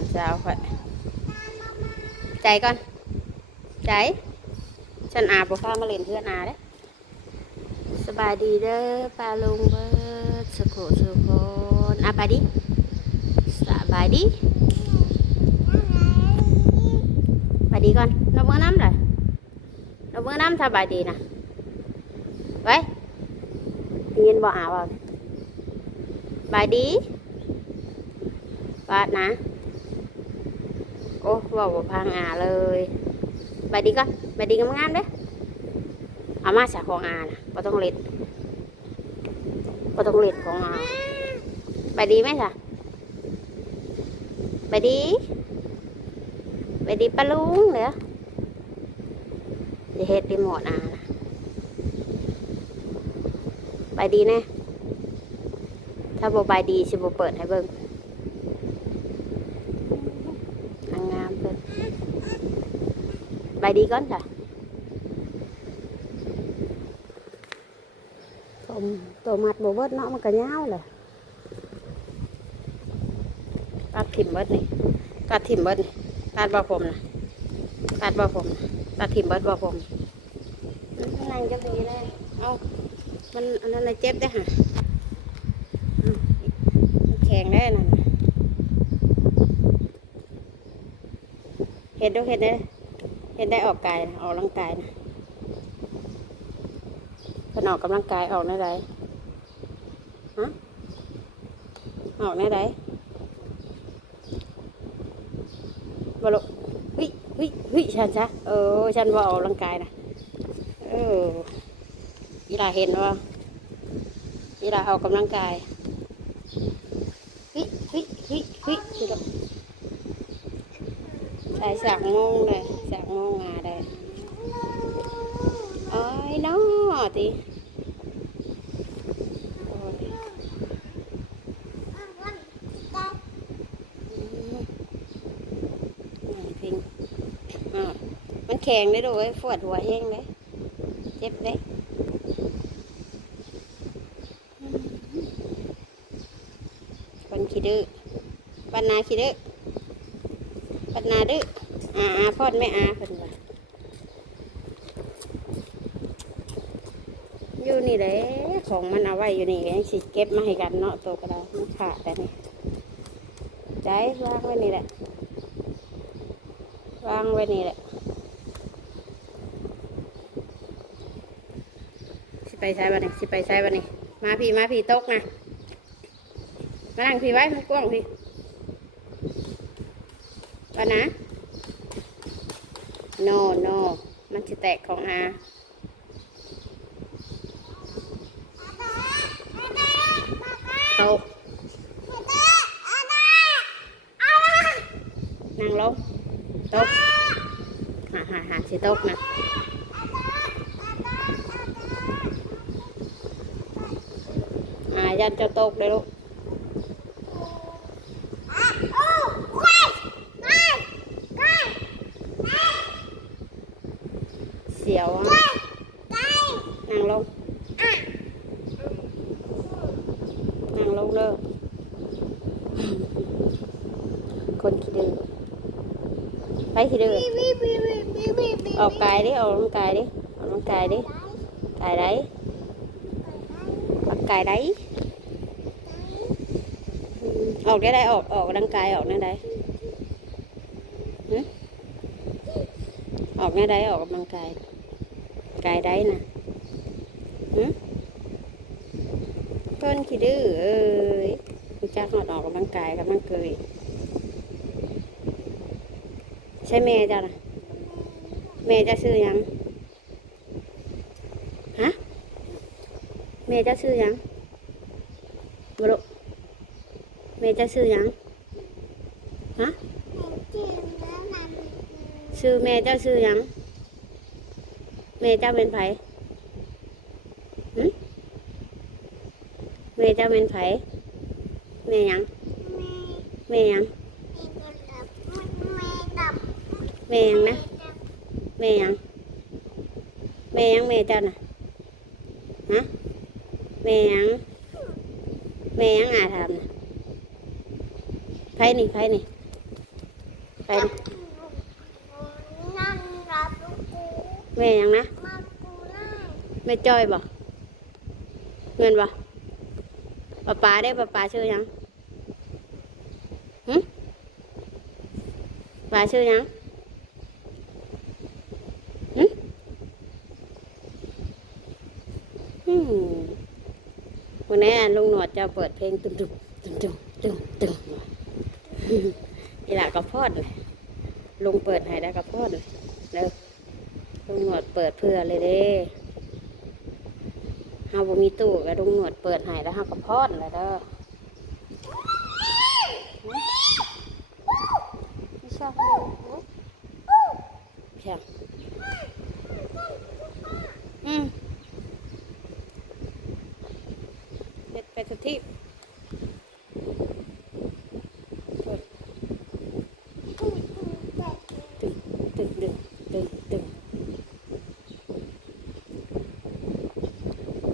านสาวค่อยใจก่อน ใจ ฉันอาบ่พามาเล่นเพื่อนอาเด้สบายดีเด้อปลาลุงเบิดสุโขสุโคนอาไปดิสบายดีไปดีก่อนนบมือน้ำเลยนบมือน้ำสบายดีนะไว้ได้ยินบ่อาบ่บายดีบาดนะ โอ้เว่าบ่พังอาเลยบายดีก่อนบายดีงามเด้อเอามาจาของอานะบ่ต้องเล็ดบ่ต้องเล็ดของอาบายดีไหมจ๊ะบายดีบายดีปะลุงเด้ออย่าเฮ็ดรีโมทอานะบายดีแน่ถ้าบ่บายดีสิบ่เปิดให้เบิ่งนางงามเพิ่น บายดีก่อนจ้ะตัวตัวมัดบ่เบิดเนาะมันก็ยาวเลยตัดถิ่มเบิดนี่ตัดถิ่มเบิดนี่ตัดบ่ผม เห็นได้ออกกายนะออกร่างกายนะเปนออกกำลังกายออกในไรฮะออกในไรบ่ลุวิวิวิฉันจ้ะเออฉันว่าออกร่างกายนะเออยีราเห็นว่ายีราออกกำลังกายฮึฮึฮึฮึวิวิใส่สามงงเลย สากโมงาได้เอ้ยน้อติโอ้ยอืมนี่พิงอ่ามันแข็งได้ด้วยปวดหัวแห้งเลยเจ็บเลยอืมคนขี้ดื้อบ้านนาขี้ดื้อบ้านนาดื้อ อาอาพอดไม่อาเพิ่นว่าอยู่นี่แหละของมันเอาไว้อยู่นี่ยังสิเก็บมาให้กันเนาะตัวกระดาษมันขาดแต่นี่ใจวางไว้นี่แหละวางไว้นี่แหละสิไปใช้บ้านี่สิไปใช้บ้านี่มาพี่มาพี่ตกนะมานั่งพี่ไว้มันกว้างพี่บ้านะ no no มันจะแตกของอาตกนั่งลงตกหาหาหาสิตกนะอายันจะตกเลยลูกเสียวอะนั่งลงนั่งลงเด้อคนขี้ดื้อ ไปขี้ดื้อออกกายดิออกกำลังกายดิออกกำลังกายดิกาย đấy ออกกาย đấy อืมอกได้ได้ออกออกกำลังกายออกได้ได้ออกได้ได้ออกกำลังกายกายได้นะหึก้นขี้ดื้อเอ้ยรู้จักหอดออกกำลังกายกำลังเกย ใช่แม่จ้ะนะแม่จะซื้อยังฮะแม่จะซื้อยังบลุแม่จะซื้อยังฮะซื้อแม่เจ้าซื้อยังแม่เจ้าเป็นไผแม่เจ้าเป็นไผแม่ยังแม่ยัง แม่ยังนะ แม่ยังแม่ยังแม่เจ้าน่ะฮะแม่ยังแม่ยังอาทำนะไผนี่ไผนี่ไปนะนั่งรับลูกกูแม่ยังนะแม่จ้อยบ่เงินบ่ป้าป๋าได้ป้าป๋าชื่อยังหึป๋าชื่อยังหึอืมวันนี้ลุงหนวด จะเปิดเพลงตุ้มตุ้มตุ้มตุ้มตุ้มตุ้มนี่แหละกระพอดเลยลุงเปิดให้ได้กระพอดเลยเร็วลุงหนวดเปิดเพื่อเลยเด้เฮาบ่มีตู้ก็ลุงหนวดเปิดให้แล้วเฮากระพอดเลยเด้อไม่ชอบเลยเพียงอืมเด็ดไป ที่ตึงตึงตึงตึง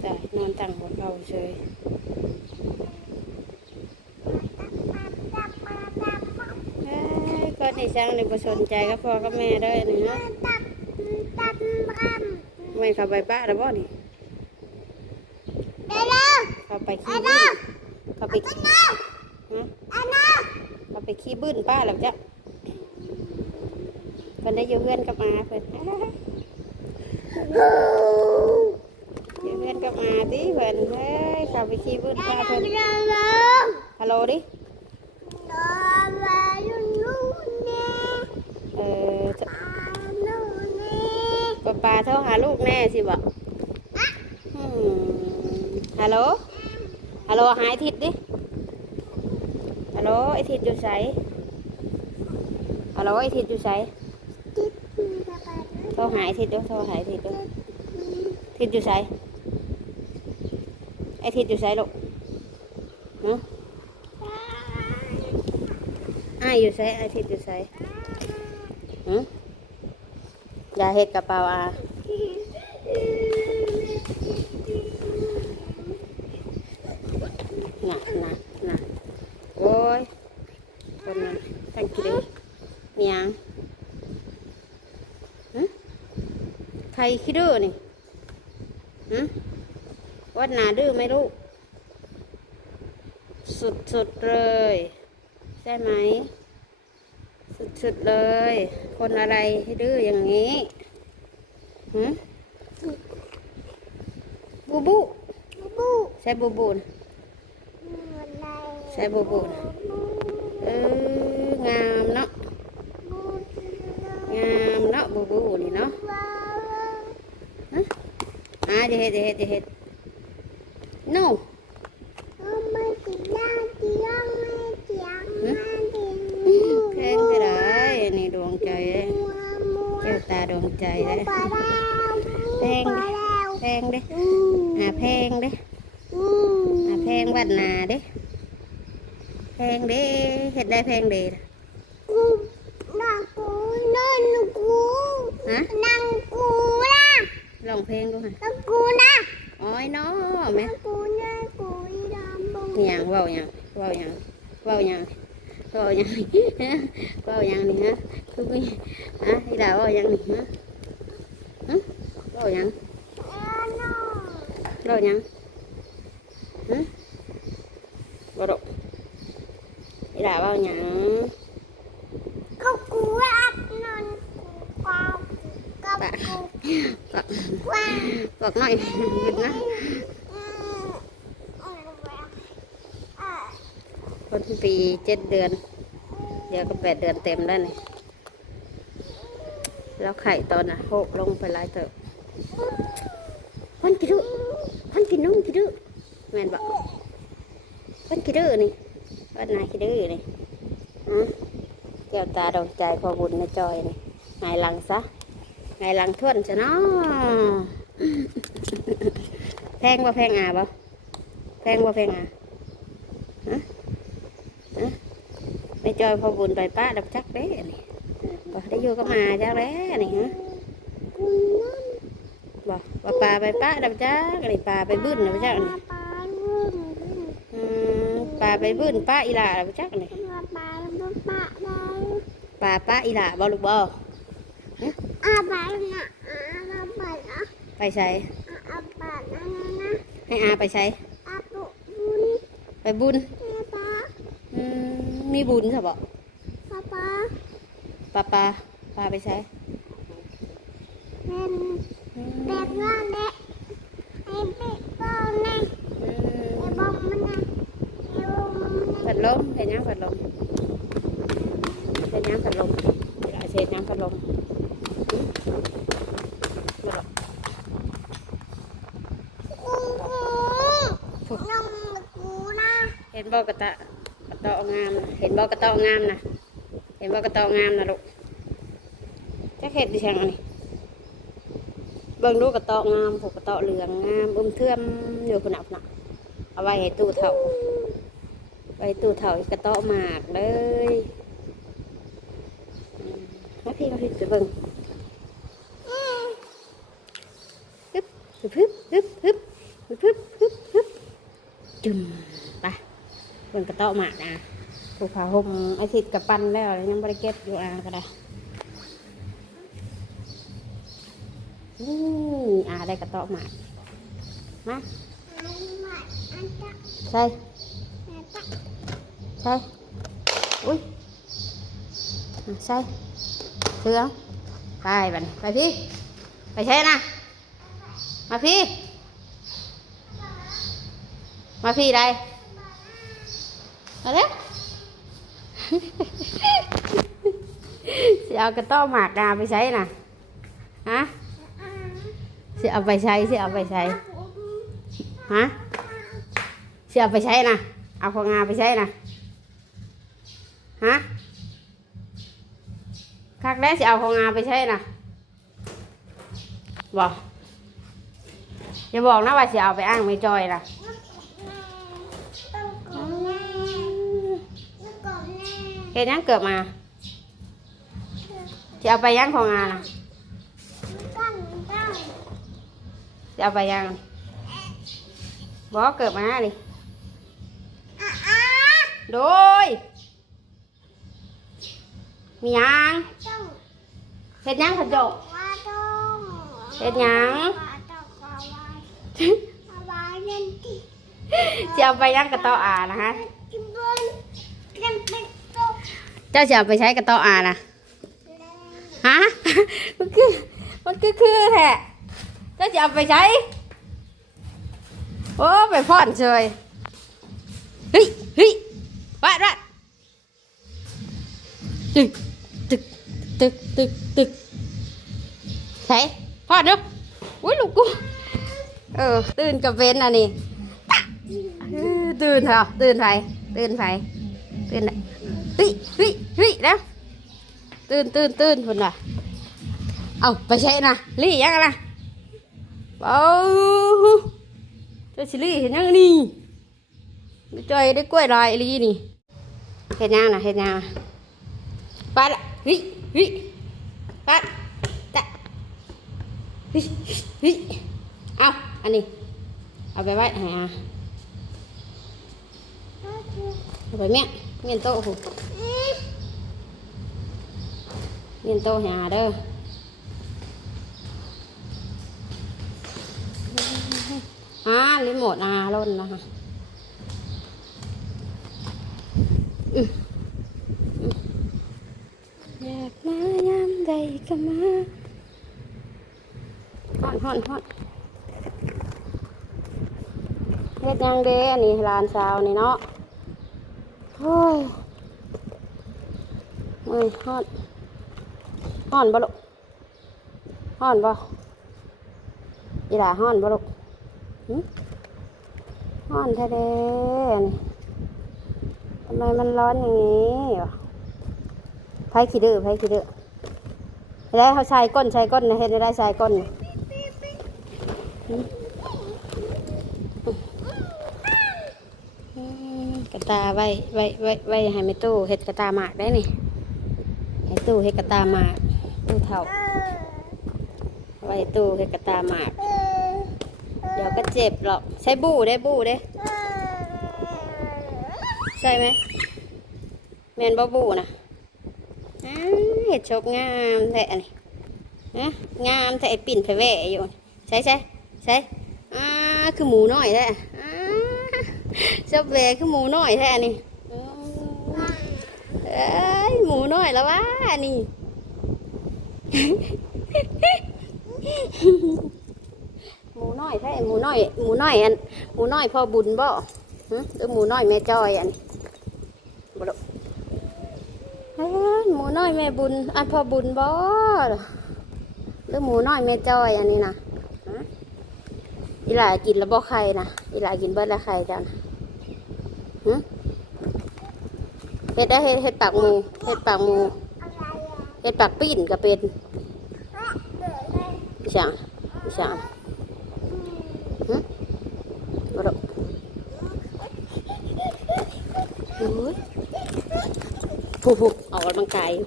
แต่นอนตั้งหัวเขาเฉยก็ในช่างนี่บ่สนใจก็พ่อกับแม่ด้อนี่ฮะตับตับบัมไม่เข้าไปบ้านแล้วบ่นี่ เดี๋ยวแล้ว เข้า ไปขี้บึ้นเข้าไปขี้ฮะอันนั้นเข้าไปขี้บึ้นป้าแล้วจ้ะเพิ่นได้อยู่เพื่อนกับมาเพิ่นอยู่เพื่อนกับมาติเพิ่นเฮ้ยเข้าไปขี้บึ้นป้าเพิ่นเดี๋ยวแล้วฮัลโหลดิรอมาอยู่นู่นนี่เอออ่านู่นนี่ป้าป้าโทรหาลูกแน่สิบอกอืมฮัลโหล ฮัลโหลหายทิศดิฮัลโหลไอทิศอยู่ไสฮัลโหลไอทิศอยู่ไสจิ๊บมีกระเป๋าโทรหายทิศดูโทรหายทิศดูทิศอยู่ไสไอทิศอยู่ไสลูกฮะอ้าอยู่ไสไอทิศอยู่ไสฮะอย่าเฮ็ดกระเป๋าอา น่ะน่ะน่ะโอ้ยคนนั้นตั้งกี่เดือนมีหยังหึใครขี้ดื้อนี่หึวัดหนาดื้อไหมลูกสุดสุดๆเลย ใช่ไหมสุดสุดๆเลย คนอะไรให้ดื้ออย่างนี้หึบูบูบู ใช่บูบูนะอะไร ใส่บูบูนะเอองามเนาะบูงามเนาะบูบูนี่เนาะว้าวอ่าจะเห็ดจะเห็ดจะเห็ด no เอามาติดยาติดยาไม่เจียงมาติดเพลงไปได้นี่ดวงใจเลยมัวมัวเจ้าตาดวงใจเลยปลาแล้วเพลงปลาแล้วเพลงเด้อืมอ่าเพลงเด้อืมอ่าเพลงวัดนาเด้ เพลงเด้เห็ดได้เพลงเด้กูนั่งกูนั่งกูฮะนั่งกูนะลองเพลงดูค่ะนั่งกูนะอ้อยน้อแม่นั่งกูนะกูอีดำบงหยังเว้าหยังเว้าหยังเว้าหยังเว้าหยังเว้าหยังนี่ฮะคือมีฮะอีดาเว้าหยังนี่ฮะฮะเว้าหยังเอ้ยน้องเว้าหยังฮะบ่ดอก อีดาเว้าหยังก็กูรักนอนกูกับปะกูบอกว่าบอกหน่อยหยุดนะอืมเอาไว้อะคนปีเจ็ดเดือน เดี๋ยวก็แปดเดือนเต็มแล้วนี่แล้วไข่ตอนน่ะโหกลงไปหลายเติบคนกี่ดื้อคนกี่นุ่งกี่ดื้อแม่นบอกคนกี่ดื้อนี่ วัดนายกี่ดื้อนี่ฮะแก้วตาดวงใจพอบุญนะจอยนี่ไงหลังซะไงหลังท่วนจะเนาะแพงบ่าแพงอะบ่แพงบ่าแพงอะฮะฮะไม่จอยพอบุญไปป้าดับจักเด้นี่บ่ได้อยู่กับอาจักแล้วนี่ฮะบ่ว่าปลาไปป้าดับจ้ากนี่ปลาไปบื้นดับจ้ากนี่ ลาไปบื้นป้าอีหล่าดับจ้ากนี่ปลาปลาปลาปลาป้าป้าอีหล่าบ่ลูกบ่อาบาเนนะอาบาเนนะไปใช้อาบานนะนะให้อาไปใช้อาบุบุญไปบุญป้าอืมมีบุญใช่บ่ป้าป้าป้าป้าป้าไปใช้เป็นอืมเป็ดว่าเละไอ้เป็ดก็เละ อื ไอ้ ม บอมมันนะไอ้บอม มันนะผัดลมเห็นยังผัดลมเห็นยังผัดลมอีหล่าเห็นยังผัดลมอืมบ่หรอกกูกูน้องกูนะเห็นบ่กระตะกระตองามนะเห็นบ่กระตองามนะเห็นบ่กระตองามนะลูกจักเห็ดดิฉันอันนี้เบิ่งดูกระตองามผูกกระตอเหลืองงามอุ้มเทื่อมอยู่ขนาดน่ะเอาไว้ให้ตู้เถ่า ไปตู่เถาอีกระตาอหมากเลยมาพี่มาพี่ไปเบิ่งฮึบฮึบฮึบฮึบฮึบฮึบฮึบจุ่มไปเบิ่งกระตาอหมากนะผูกผ้าห่มอาทิตย์กับปั้นแล้วยังบริเก็บอยู่อ่างก็ได้อู้อ่าได้กระตาอหมากมาใช่ ใช่อุ้ยใช่เถืองไปบันไปพี่ ไปใช่นะ มาพี่ มาพี่ได้มาเร็วสิเอากระต้อหมากนาไปใช้น่ะฮะสิเอาไปใช้สิเอาไปใช้ฮะสิเอาไปใช้นะเอาของงาไปใช้นะ ฮะคักแรกสิเอาของงาไปใช้นะบอกอย่าบอกนะว่าสิเอาไปอ้างไม่จอยนะต้องกดแน่ต้องกดแน่เฮ็ดหยังเกิดมาสิเอาไปยังของงานะต้องต้องสิเอาไปยังบอกเกิดมาดิอะอะโดย มีหยังเฮ็ดหยังขจกเฮ็ดหยังจะเอาไปยังกระตาะอานะฮะเจ้าจะเอาไปใช้กระตาะอานะฮะมันคือมันคือคือแท้เจ้าจะเอาไปใช้โอ้ไปพ่อนเฉยเฮ้ยเฮ้ยวัดวัดตึกตึก ตึกตึกตึกใช่พ่อนเนาะอุ้ยลูกกูเออตื่นกับเวนอันนี้เออตื่นเถอะตื่นไผตื่นไผตื่นไหนเฮ้ยเฮ้ยเฮ้ยแล้วตื่นตื่นตื่นคนน่ะเอาไปใช่นะลี่ยังนะเอาเจ้าชิลี่เห็นยังนี่จอยได้กล้วยลอยอีหลีนี่เห็นยังนะเห็นยังนะไปละเฮ้ย hí. Bắt tạ dạ. hí hí ao anh đi. Ở bé vậy hả ở bé mẹ. Miền tô hủ miền tô hả đâu à lấy một à luôn là ừ. ก็มาฮอนฮอนฮอนเฮ็ดหยังเด้อันนี้ร้านเช้าวนี่เนาะโอ้ยเอ้ยฮ้อนฮ้อนบ่ลูกฮ้อนบ่อีหล่าฮ้อนบ่ลูกหึฮ้อนแท้ๆนี่ทำไมมันร้อนอย่างนี้วะไผขี้ดื้อไผขี้ดื้อ แล้วเขาใช้ก้นใช้ก้นนะเฮ็ดให้ได้ใช้ก้นกระตาไว้ไว้ไว้ไว้ให้แม่ตู้เฮ็ดกระตาหมากได้นี่ให้ตู้เฮ็ดกระตาหมากตู้เฒ่าไว้ตู้เฮ็ดกระตาหมากเดี๋ยวก็เจ็บหรอกใช้บู้ได้บู้ได้ใช่ไหมแมนบ่บู้นะ เห็ดชกงามแท้นี่ฮะงามแท้ไอปิ่นแผลแหวะอยู่ใช่ใช่ใช่อ่าคือหมูน้อยแท้อ่าชอบแหวะคือหมูน้อยแท้นี่เอ้ยหมูน้อยแล้ววะนี่หมูน้อยแท้หมูน้อยหมูน้อยอันหมูน้อยพ่อบุญบ่หรือหมูน้อยแม่จอยอันบ่ดอก หมูน้อยแม่บุญ อันพ่อบุญบ่หรือหมูน้อยแม่จอยอันนี้นะอีหลากินแล้วบ่ไข่นะอีหลากินเบิดแล้วไข่จ้ะนะหึเฮ็ดได้เฮ็ดเฮ็ดปากหมูเฮ็ดปากหมูเฮ็ดปากปิ้นก็เป็นแม่เกิดอะไรอีช่างอีช่างอืมบ่ดอโอ้ย ผู้ผู้ออกกำลังกายอยู่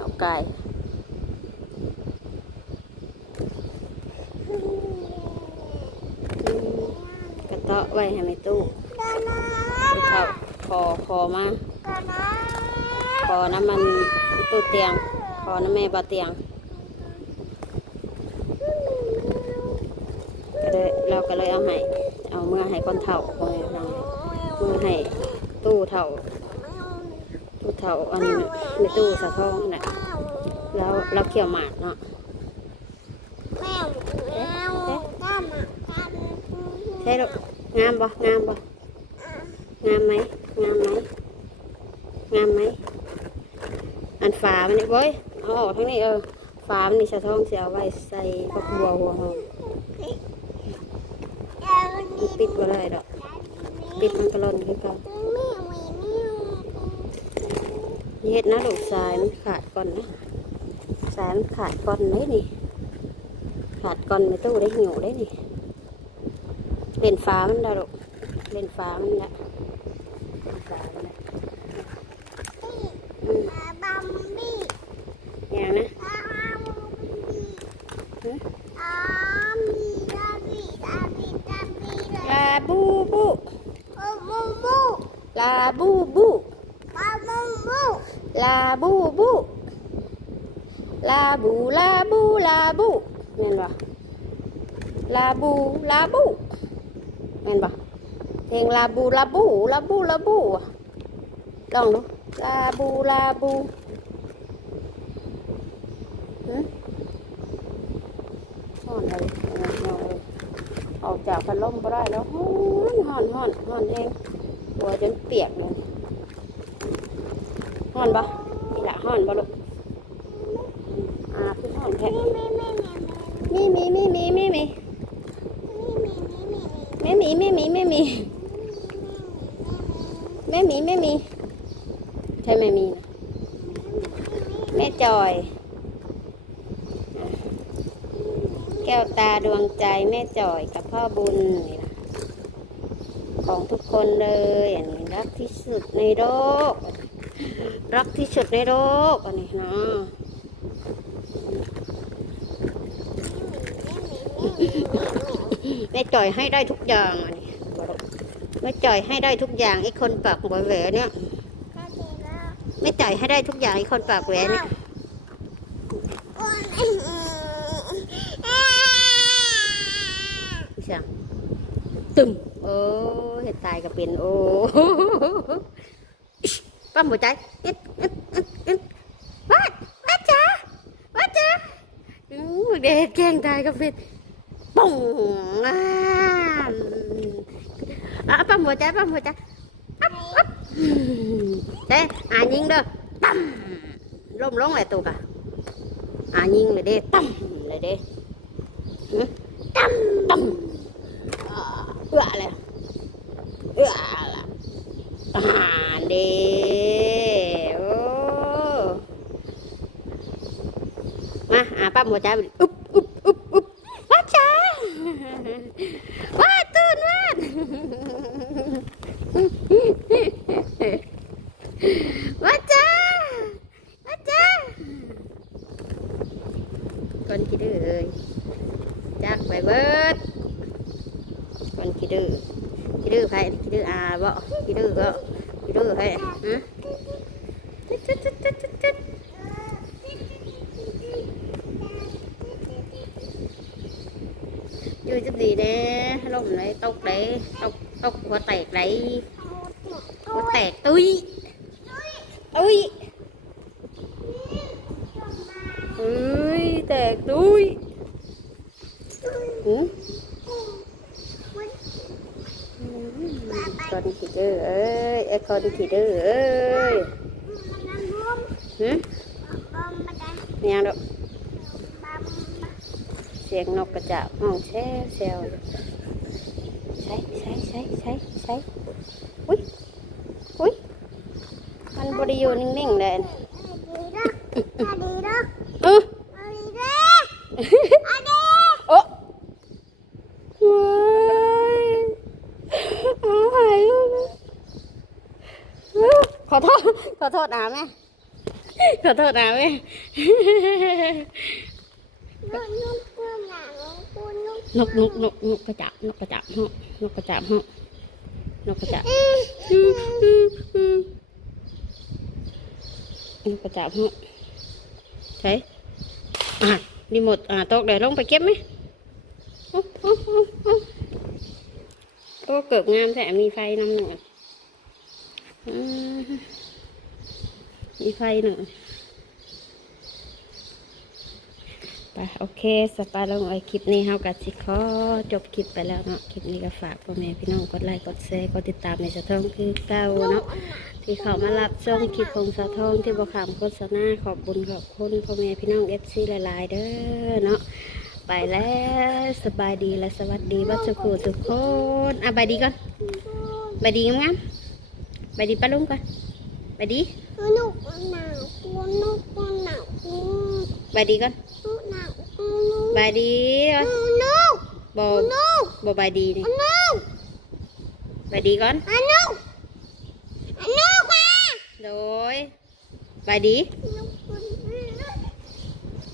ออกกายกระเตาะไว้ให้ในตู้กะนะไปเท่าคอคอมาคอน้ำมันตู้เตียงคอน้ำแม่บาเตียงก็เลยเราก็เลยเอาให้เอาเมื่อให้คนเท่าเอาไว้นางเมื่อให้ ตู้เท่า ตู้เท่าอันในตู้สะท้องน่ะแล้วเราเขี่ยวหมากเนาะใช่หรองามบ่งามบ่งามไหมงามไหมงามไหมอันฝามันนี่เว้ยเอาออกทั้งนี้เออฝามันนี่สะท้องจะเอาไว้ใส่ผักบัวหัวหอมปิดบ่ได้ดอกปิดมันก็หล่นคือเกัน เฮ็ดนะลูกสายมันขาดก่อนนะสายมันขาดก่อนเลยนี่ ขาดก่อนในตู้ได้หิวได้นี่เล่นฟ้ามันได้ลูกเล่นฟ้ามันละเล่นฟ้ามันละอืมบัมบี้อย่างนะบัมบี้อามีดาบีดาบีดาบีลาบูบูโอ้มูมูลาบูบูปามูมู ลาบูบู ลาบูลาบูลาบูแม่นบ่ลาบูลาบูแม่นบ่เพลงลาบูลาบูลาบูลาบูอะลองดูลาบูลาบูหืมห่อนเลยอนเลยออกจากพัดลมก็ได้แล้วห่อนห่อนห่อนห่อนเองหัวจนเปียกเลย อนปะนี่ละห่อนปะลูกอ่าคือห่อนแท้ม่แม่แม่แม่มีมีมีมีมีมีม่ม่แม่แม่ไม่มีไม่มีไม่มีไม่มีไม่มีใช่ไม่มีนะแม่จอย แก้วตาดวงใจแม่จอยกับพ่อบุญนี่นะของทุกคนเลยอันนี้รักที่สุดในโลก รักที่สุดในโลกอันนี้นะแม่จ่อยให้ได้ทุกอย่างอันนี้แม่จ่อยให้ได้ทุกอย่างไอ้คนปากแหวๆเนี่ยก็เสร็จแล้วแม่จอยให้ได้ทุกอย่างไอ้คนปากแหวเนี่ยอ้วนพี่ช่างตึมโอ้เห็ดตายก็เป็นโอ้ ปั๊มหัวใจอึดอึดอึดอึดวัดวัดจ้าวัดจ้าเด็ดแกล้งตายก็เป็นปุ้งอะปั๊มหัวใจปั๊มหัวใจอัพอัพเด้อ่ายิงเด้อตั้มล้มลงเลยตัวกะอ่ายิงเลยเด้ตั้มเลยเด้หึตั้มตั้มอ่าเอื้อเลยเอื้อละอ่าเด้โอ้มาอ่าปั๊ม หัวใจไปดิอุ๊บอุ๊บอุ๊บอุ๊บว้าจ้าว้าตื่นว้าว้าจ้าว้าจ้าคนขี้ดื้อเอ้ยจักไปเบิดคนขี้ดื้อขี้ดื้อใครขี้ดื้ออาบ่ขี้ดื้อก็ขี้ดื้อให้ฮะจุด อยู่จุดดีเด้ลมเลยตกเลยตกตกหัวแตกเลยหัวแตกตุ้ยตุ้ยเอ้ยแตกตุ้ยหืมคอนขีเดอร์เอ้ยไอคอนขีเดอร์เอ้ยหืมเนี่ยดอกเสียงนกกระจาบห้องแช่แซวอยู่ใช้ใช้ใช้ใช้ใช้อุ้ยอุ้ยมันบริอยู่นิ่งๆเลยเออโอ้เฮ้ยเอาหายแล้วนะเอ้อขอโทษ ขอโทษนะแม่ ขอโทษนะแม่ นกนกนกนกกระจาบนกกระจาบฮะนกกระจาบฮะนกกระจาบนกกระจาบฮะใช่อะดีหมดอะตกเดี๋ยวลงไปเก็บไหมอุ๊อุ๊อุ๊อุ๊ตัวเกิบงามแต่มีไฟนำหน่อะอืมมีไฟหนึ่งไป โอเคสปาลงไอคลิปนี้เฮากับสิขอจบคลิปไปแล้วเนาะคลิปนี้ก็ฝากพ่อแม่พี่น้องกดไลค์กดแชร์กดติดตามในสะทองคือเก้าเนาะที่เขามารับชมคลิปของสะทองที่บอขามโฆษณาขอบบุญขอบคุณพ่อแม่พี่น้องเอฟซีหลายๆเด้อเนาะไปแล้วสบายดีและสวัสดีบัดสุขุทุกคนอะบายดีก่อนบายดีงามๆบายดีป้าลุงก่อนบายดีบายดีก่อนบายดีก่อน บอบอบายดีนี่บายดีก่อนโดยบายดี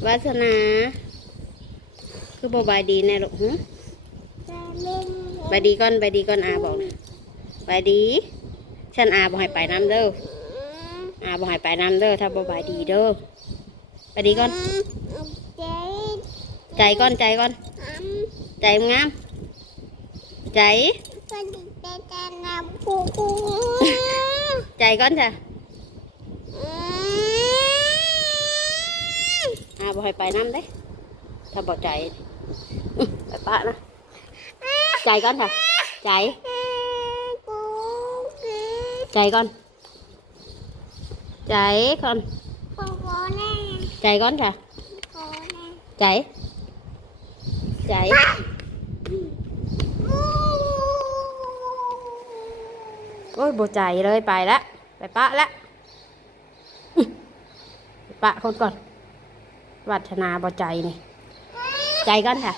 วาสนา คือบอบายดีแน่ลูกหึบายดีก่อนบายดีก่อนอาบอกนะบายดี ฉันอาบอกให้ไปน้ำเด้ออาบอกให้ไปน้ำเด้อถ้าบอบายดีเด้อบายดีก่อน ใจก่อนใจก่อน ใจงาม ใจ ใจก่อนจ้ะอาบอกให้ไปน้ำเด้ถ้าบอใจไปปะนะ ใจก่อนค่ะ ใจ ใจก่อน ใจก่อน ใจก่อนค่ะ ใจ ใจโอ้ยบใจเลยไปละไปปะละปะคนก่อน วัฒนาโบใจนี่ ใจก่อนค่ะ